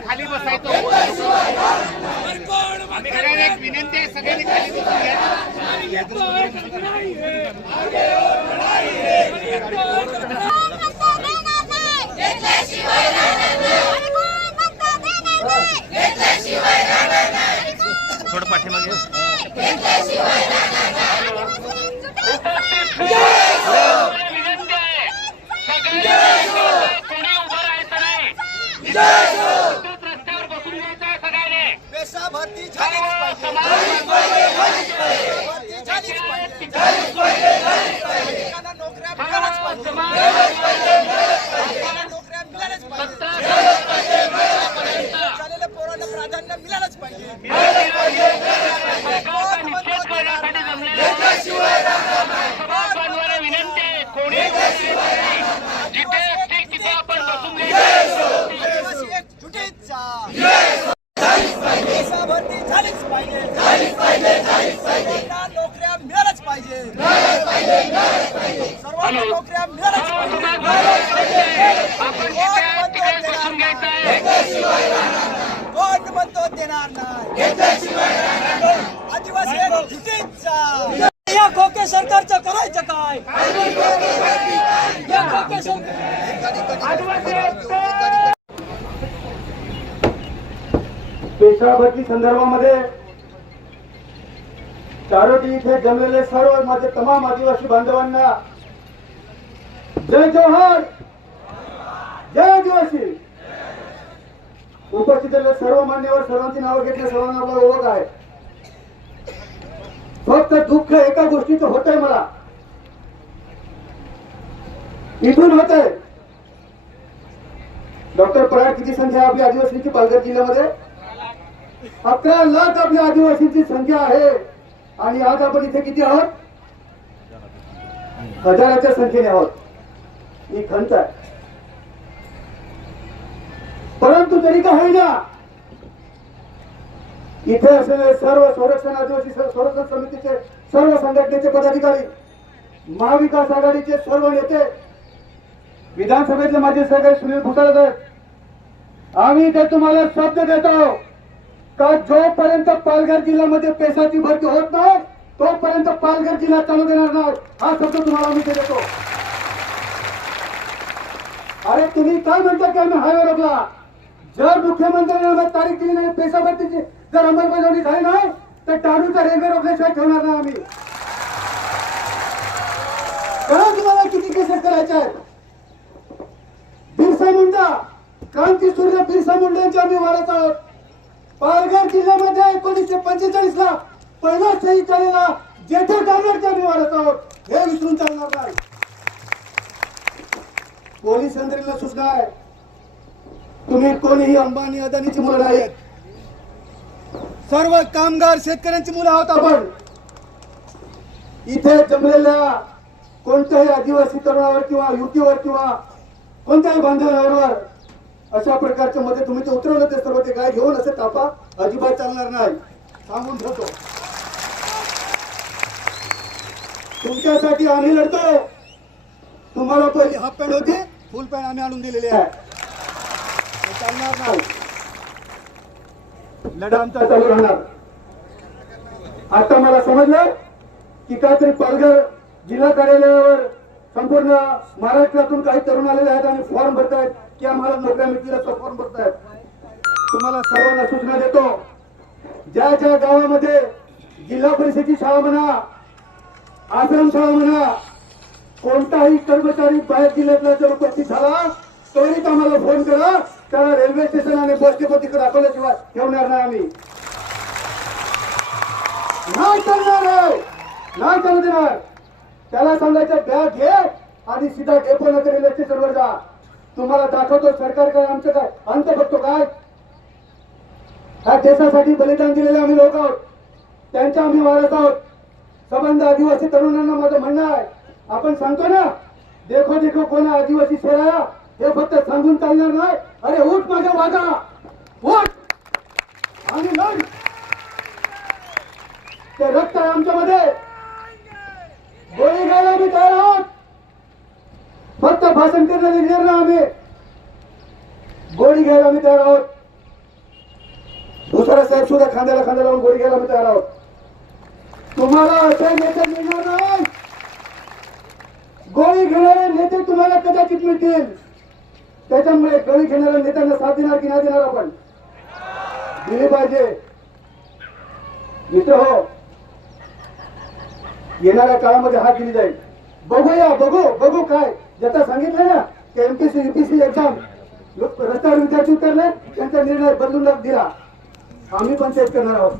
खाली बसायचो एक विनंती आहे सगळ्यांनी खाली बसून घ्या थोडं पाठीमागे विनंती आहे सगळ्यांनी कोणी उभं राहायचं नाही तसंच रस्त्यावर बसून घ्यायचं आहे सगळ्यांनी देशाभरती सर्व झालीच समाज पाहिजे झालीच पाहिजे लोकांना नोकऱ्या मिळाल्याच पाहिजे लोकांना नोकऱ्या मिळाल्याच पाहिजे झालेल्या पोरांना प्राधान्य मिळालंच पाहिजे सरकारचा निषेध करण्यासाठी जमलेल्या सभागृहांवर विनंती आहे कोणी उभं राहायचं नाही. जिथे असतील तिथे आपण बसून घ्यायचं आदिवासी एकजुटीचा देशाभरती झालीच पाहिजे सर्वांना नोकऱ्या मिळाल्याच पाहिजे सर्वांना नोकऱ्या मिळाल्याच सर्व पाहिजे समाज बांधव आपण जिथे आहे तिथे बसून घ्यायचं आहे कोण म्हणतो देणार नाही आदिवासी एकजुटीचा या खोके सरकारचं करायचं काय या खोके सरकार पेशाभरती संदर्भामध्ये चारोटी इथे जमलेले सर्व माझे तमाम आदिवासी बांधवांना जय जवाहर! जय आदिवासी! उपस्थित सर्व मान्यवर सर्वांची नावं घेतल्या सर्वांना आपला ओळख आहे. फक्त दुःख एका गोष्टीचं आहे मला. इथून होत आहे डॉक्टर पराड किती संख्या आपली आदिवासींची पालघर जिल्ह्यामध्ये? अकरा लाख आपल्या आदिवासींची संख्या आहे. आणि आज आपण इथे किती आहोत? हजाराच्या संख्येने आहोत. ही खंत आहे. परंतु तरी का ना इथे असलेले सर्व संरक्षण आदिवासी संरक्षण समितीचे सर्व संघटनेचे पदाधिकारी महाविकास आघाडीचे सर्व नेते विधानसभेतले माजी सहकारी सुनील फुटाळे साहेब आम्ही ते तुम्हाला शब्द देतो का जोपर्यंत पालघर जिल्ह्यामध्ये पेशाची भरती होत नाही तोपर्यंत पालघर जिल्हा चालू देणार नाही. हा शब्द तुम्हाला आम्ही देतो. अरे तुम्ही काय म्हणता की आम्ही हायवे रोखला? जर मुख्यमंत्र्यांनी तारीख दिली नाही पेशा भरतीची जर अंमलबजावणी झाली नाही तर टाळूचा रेल्वे रोखल्याशिवाय ठेवणार नाही आम्ही. कळा तुम्हाला किती केसेस करायचे आहेत? बिरसा मुंडा क्रांती सूर्य बिरसा मुंडा आम्ही वाढत आहोत पालघर जिल्ह्यामध्ये एकोणीसशे पंचेचाळीस ला पहिला शहीद झालेला जेठे डायव्हरच्या आम्ही आहोत. हे विसरून चालणार नाही पोलीस यंत्रणेला सूचना आहे. तुम्ही कोणीही अंबानी अदानीची मुलं नाहीत. सर्व कामगार शेतकऱ्यांची मुलं आहोत आपण. इथे जमलेल्या कोणत्याही आदिवासी तरुणावर किंवा युतीवर किंवा कोणत्याही बांधवांवर अशा प्रकारच्या मध्ये तुम्ही ते उतरवलं ते सर्व ते काय घेऊन असे तापा अजिबात चालणार नाही. सांगून ठेवतो. तुमच्यासाठी आम्ही लढतो तुम्हाला पहिली हाफ पॅन्ट होती फुल पॅन्ट आम्ही आणून दिलेली आहे. चालणार नाही. लढा आमचा चालू राहणार. आता मला समजलं की काहीतरी पालघर जिल्हा कार्यालयावर संपूर्ण महाराष्ट्रातून काही तरुण आलेले आहेत आणि फॉर्म भरतायत की आम्हाला नोकऱ्या मिळतील असं फॉर्म भरतायत तुम्हाला सर्वांना सूचना देतो ज्या ज्या गावामध्ये जिल्हा परिषदेची शाळा म्हणा आश्रमशाळा म्हणा कोणताही कर्मचारी बाहेर जिल्ह्यातला जर उपस्थित झाला त्वरित आम्हाला फोन करा. त्याला रेल्वे स्टेशन आणि बस डेपो तिकडे दाखवल्याशिवाय ठेवणार नाही आम्ही. नाही चालणार नाही चालू देणार. त्याला सांगायचं बॅग घे आणि सीधा डेपो नगर रेल्वे स्टेशनवर जा. तुम्हाला दाखवतो सरकार काय आमचं काय अंत बघतो काय. ह्या देशासाठी बलिदान दिलेले आम्ही लोक आहोत. त्यांच्या आम्ही वारस आहोत. संबंध आदिवासी तरुणांना माझं म्हणणं आहे. आपण सांगतो ना देखो देखो कोण आदिवासी शेराया हे फक्त सांगून चालणार नाही. अरे उठ माझ्या वागा. उठ. आणि लढ. ते रक्त आहे आमच्यामध्ये. गोळी घ्यायला आम्ही तयार आहोत. फक्त भाषण करण्याला निघणार ना आम्ही. गोळी घ्यायला आम्ही तयार आहोत. दुसरा साहेब सुद्धा खांद्याला खांद्याला लावून गोळी घ्यायला आम्ही तयार आहोत. तुम्हाला असे नेते मिळणार नाही. गोळी घेणारे नेते तुम्हाला कदाचित मिळतील. त्याच्यामुळे गोळी घेणाऱ्या नेत्यांना साथ देणार की नाही देणार आपण? दिली पाहिजे. मित्र हो येणाऱ्या काळामध्ये हात दिली जाईल. बघूया बघू बघू काय. ज्याचा सांगितलं ना की एमपीसी युपीसी एक्झाम रस्त्यावर विद्यार्थी उतरले त्यांचा निर्णय बदलून दिला. आम्ही पण तेच करणार आहोत.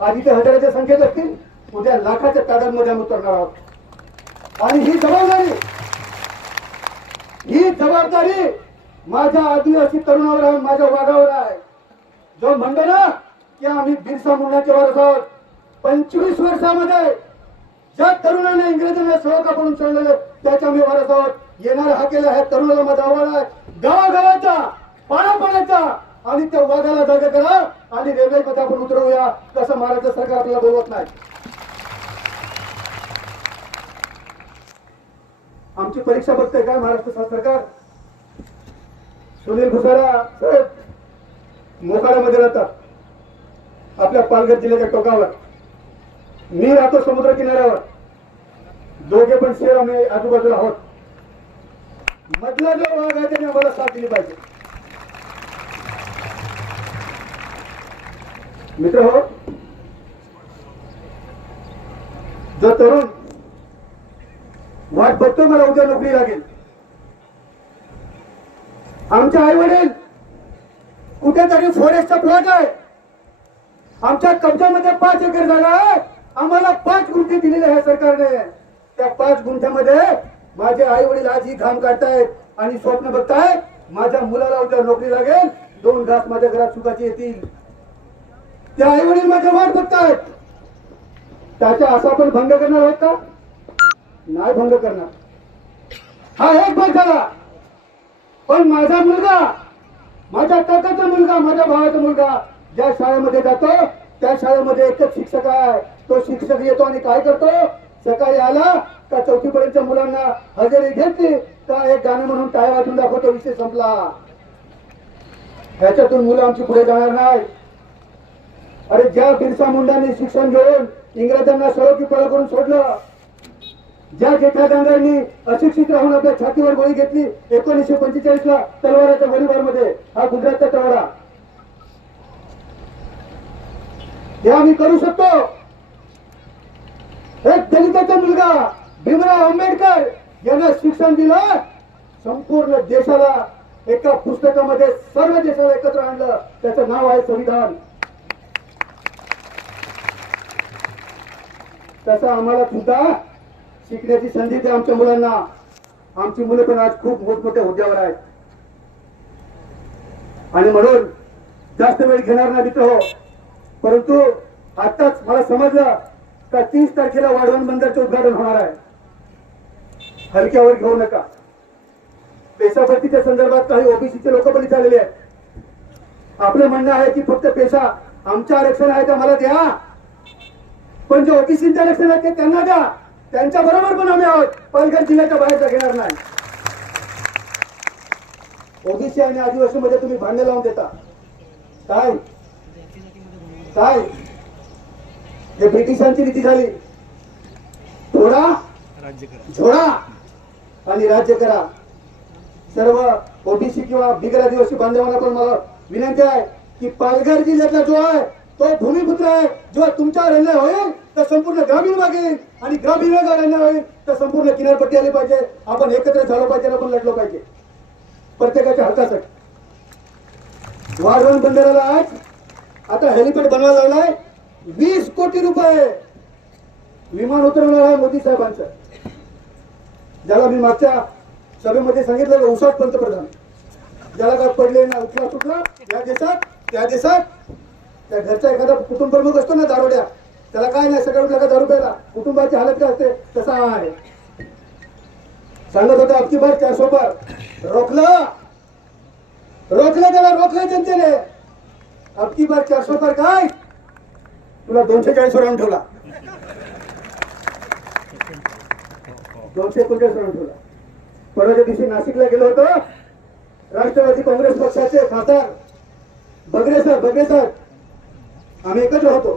आज इथे हजाराच्या संख्येत असतील उद्या लाखाच्या तादांमध्ये आम्ही उतरणार आहोत. आणि ही जबाबदारी ही जबाबदारी माझ्या आदिवासी तरुणावर आहे माझ्या वाघावर आहे. जो म्हणतो ना की आम्ही बिरसा मुंडाचे वारस आहोत पंचवीस वर्षामध्ये ज्या तरुणाने इंग्रजांना सळका करून सोडलेलं त्याच्या मी वारस आहोत येणाऱ्या हा केला ह्या तरुणाला माझा आव्हान आहे. गावागावाचा पाण्यापाण्याचा आणि त्या वाघाला जागा करा आणि रेल्वे मध्ये आपण उतरवूया. तसं महाराष्ट्र सरकार आपल्याला बोलवत नाही. आमची परीक्षा बघते काय महाराष्ट्र सरकार? सुनील भुसारा साहेब मोकाड्यामध्ये राहतात. आपल्या पालघर जिल्ह्याच्या टोकावर. मी राहतो समुद्र किनाऱ्यावर दोघे पण शेर आम्ही आजूबाजूला आहोत. मधला जो भाग आहे त्याने आम्हाला साथ दिली पाहिजे. मित्र हो जो तरुण वाट बघतो मला उद्या नोकरी लागेल. आमचे आई वडील कुठेतरी फॉरेस्टचा प्लॉट आहे. आमच्या कब्जामध्ये पाच एकर जागा आहे. आम्हाला पाच गुंठे दिलेले आहे सरकारने. त्या पाच गुंठ्यामध्ये माझे आई वडील आज ही घाम काढतायत आणि स्वप्न बघतायत माझ्या मुलाला उद्या नोकरी लागेल दोन घास माझ्या घरात सुखाची येतील. त्या आई वडील माझ्या वाट बघतायत. त्याच्या असा आपण भंग करणार आहोत का? नाही भंग करणार. हा एक भाग झाला. पण माझा मुलगा माझ्या काकाचा मुलगा माझ्या भावाचा मुलगा ज्या शाळेमध्ये जातो त्या शाळेमध्ये एकच शिक्षक आहे. तो शिक्षक येतो आणि काय करतो? सकाळी आला का चौथी पर्यंत मुलांना हजेरी घेतली का एक गाणं म्हणून टाळ्या वाजून दाखवतो विषय संपला. ह्याच्यातून मुलं आमची पुढे जाणार नाही. अरे ज्या बिरसा मुंडांनी शिक्षण घेऊन इंग्रजांना सरोकी पळ करून सोडलं ज्या जेठागांगांनी अशिक्षित राहून आपल्या छातीवर गोळी घेतली एकोणीसशे पंचेचाळीस ला तलवाराच्या गोळीबारमध्ये हा गुजरातचा तलवारा. हे आम्ही करू शकतो. दलिताचा मुलगा भीमराव आंबेडकर यांना शिक्षण दिलं. संपूर्ण देशाला एका पुस्तकामध्ये सर्व देशाला एकत्र आणलं. त्याचं नाव आहे संविधान. तसं आम्हाला सुद्धा शिकण्याची संधी द्या आमच्या मुलांना. आमची मुलं पण आज खूप मोठमोठ्या हुद्द्यावर आहेत. आणि म्हणून जास्त वेळ घेणार नाही मित्र हो. परंतु आताच मला समजलं का तीस तारखेला वाढवण बंदरचं उद्घाटन होणार आहे? हलक्यावर घेऊ नका. पेशाभरतीच्या संदर्भात काही ओबीसीचे लोक पण इथे आलेले आहेत. आपलं म्हणणं आहे की फक्त पेशा आमचं आरक्षण आहे ते मला द्या. पण जे ओबीसीचे आरक्षण आहे ते त्यांना द्या. त्यांच्या बरोबर पण आम्ही आहोत. पालघर जिल्ह्याच्या बाहेरचा घेणार नाही. ओबीसी आणि आदिवासी मध्ये तुम्ही भांडे लावून देता. काय? काय? हे ब्रिटिशांची रीती झाली. थोडा झोडा आणि राज्य करा. सर्व ओबीसी किंवा बिगर आदिवासी बांधवांना पण मला विनंती आहे की पालघर जिल्ह्यातला जो आहे तो भूमिपुत्र आहे. जेव्हा तुमच्यावर अन्याय होईल तर संपूर्ण ग्रामीण भाग येईल आणि ग्रामीण भागावर अन्याय होईल तर संपूर्ण किनारपट्टी आली पाहिजे. आपण एकत्र झालो पाहिजे आपण लढलो पाहिजे. प्रत्येकाच्या हक्कासाठी. वाढवण बंदराला आज आता हेलिपॅड बनवायला लागलाय. वीस कोटी रुपये विमान उतरवणार आहे मोदी साहेबांचं. ज्याला मी मागच्या सभेमध्ये सांगितलं उसाट पंतप्रधान. ज्याला काय पडले ना उठला सुटला या देशात त्या देशात त्या घरचा एखादा कुटुंब प्रमुख असतो ना दारोड्या त्याला काय नाही सकाळी उठला का दारू प्यायला? कुटुंबाची हालत काय असते? तसा आहे. सांगत होता अबकी बार चार पार. रोखलं. रोखलं त्याला रोखलं जनतेने. अबकी बार चार पार काय? तुला दोनशे चाळीस वर आणून ठेवला. दोनशे एकोणचाळीस वर आणून ठेवला. परवाच्या दिवशी नाशिकला गेलो होतो राष्ट्रवादी काँग्रेस पक्षाचे खासदार बगरे साहेब बगरे साहेब आम्ही एकत्र होतो.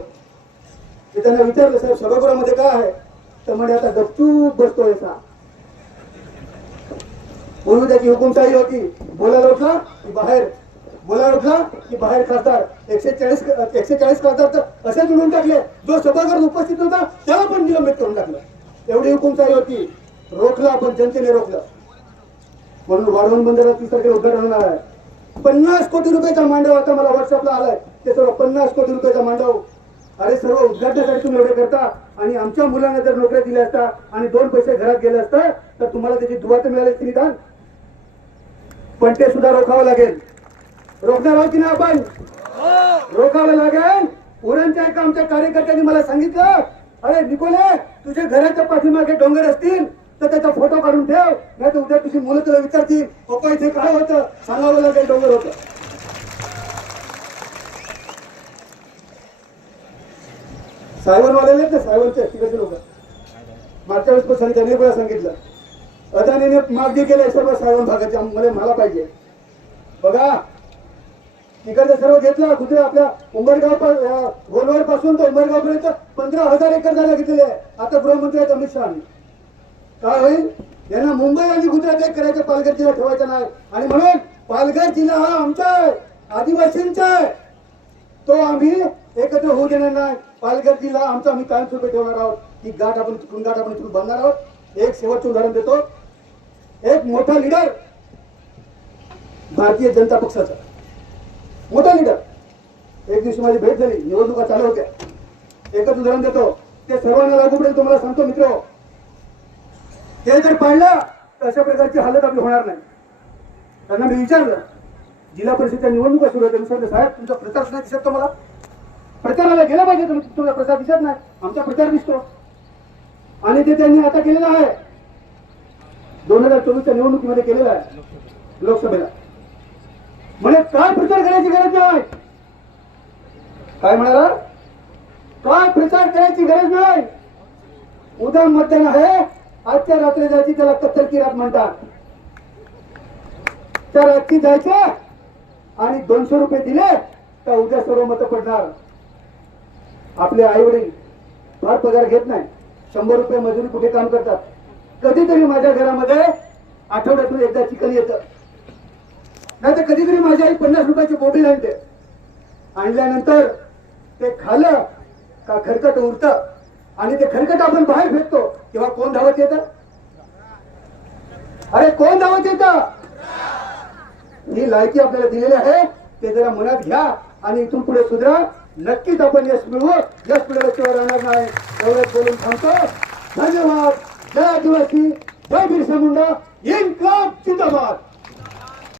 मी त्यांना विचारलं साहेब सभागृहामध्ये काय आहे? तर म्हणे आता गपचूप बसतोय सा बोलू त्याची हुकुमशाही होती. बोलायला उठला की बाहेर बोलायला उठला की बाहेर खासदार एकशे चाळीस एकशे चाळीस खासदार तर असे जुळून टाकले. जो सभागृहात उपस्थित होता त्याला पण निलंबित करून टाकलं. एवढी हुकुमशाही होती. रोखलं आपण जनतेने रोखलं. म्हणून वाढवण बंदरात तीस तारखेला उद्घाटन होणार आहे. पन्नास कोटी रुपयाचा मांडव आता मला व्हॉट्सअपला आलाय. ते सर्व पन्नास कोटी रुपयाचा मांडव. अरे सर्व उद्घाटनासाठी तुम्ही एवढे करता आणि आमच्या मुलांना जर नोकऱ्या दिल्या असता आणि दोन पैसे घरात गेले असता तर तुम्हाला त्याची दुवा तर मिळाली असती निदान. पण ते सुद्धा रोखावं लागेल. रोखणार आहोत की नाही आपण रोखावं लागेल? उरणच्या एका आमच्या कार्यकर्त्यांनी मला सांगितलं. अरे निकोले तुझ्या घराच्या पाठीमागे डोंगर असतील तर त्याचा फोटो काढून ठेव. नाही तर उद्या तुझी मुलं तुला विचारतील पप्पा इथे काय होतं? सांगावं लागेल डोंगर होतं. सायवनवाले आहेत ना सायवनचे तिकडचे लोक. मागच्या वेळेस पण त्यांनी पण सांगितलं. अदानीने मागणी केली सर्व सायवन भागाच्या मला मला पाहिजे. बघा तिकडचं सर्व घेतलं कुठे आपल्या उंबरगाव गोलवाडपासून तर उंबरगाव पर्यंत पंधरा हजार एकर जागा घेतलेली आहे. आता गृहमंत्री आहेत अमित शहा. काय होईल? यांना मुंबई आणि गुजरात एक करायचं पालघर जिल्हा ठेवायचा नाही. आणि म्हणून पालघर जिल्हा हा आमचा आहे आदिवासींचा आहे. तो आम्ही एकत्र होऊ देणार नाही. पालघर जिल्हा आमचा आम्ही कायमस्वरूपी ठेवणार आहोत. ही गाठ आपण चुकून गाठ आपण चुकून बांधणार आहोत. एक शेवटचं उदाहरण देतो. एक मोठा लिडर भारतीय जनता पक्षाचा. मोठा लिडर एक दिवशी माझी भेट झाली. निवडणुका चालू होत्या. एकच उदाहरण देतो. ते सर्वांना लागू पडेल तुम्हाला सांगतो मित्र. ते जर पाहिलं तर अशा प्रकारची हालत आपली होणार नाही. त्यांना मी विचारलं जिल्हा परिषदच्या निवडणुका सुरू आहेत. मी साहेब तुमचा प्रचार सुद्धा दिसत तुम्हाला मला. प्रचाराला गेला पाहिजे तुम्ही. तुमचा प्रचार दिसत नाही. आमचा प्रचार दिसतो. आणि ते त्यांनी आता केलेला आहे. दोन हजार चोवीसच्या निवडणुकीमध्ये केलेलं आहे. लोकसभेला. म्हणे काय प्रचार करायची गरज नाही. काय म्हणाला? काय प्रचार करायची गरज नाही. उद्या मतदान आहे आजच्या रात्री जायची त्याला कत्तल की रात म्हणतात. त्या रात्री जायचं आणि दोनशे रुपये दिले तर उद्या सर्व मतं पडणार. आपले आई वडील फार पगार घेत नाही. शंभर रुपये मजुरी कुठे काम करतात? कधीतरी माझ्या घरामध्ये आठवड्यातून एकदा चिकन येतं. नाही तर कधीतरी माझी आई पन्नास रुपयाची बोबी आणते. आणल्यानंतर ते खाल्लं का खरकट उरत आणि ते खरकट आपण बाहेर फेकतो तेव्हा कोण धावत येत? अरे कोण धावत येत? ही लायकी आपल्याला दिलेली आहे. ते जरा मनात घ्या आणि इथून पुढे सुधरा. नक्कीच आपण यश मिळवू. यश मिळवल्याशिवाय राहणार नाही. एवढंच बोलून थांबतो. धन्यवाद. जय आदिवासी. जय बिरसा मुंडा. इन्कलाब जिंदाबाद.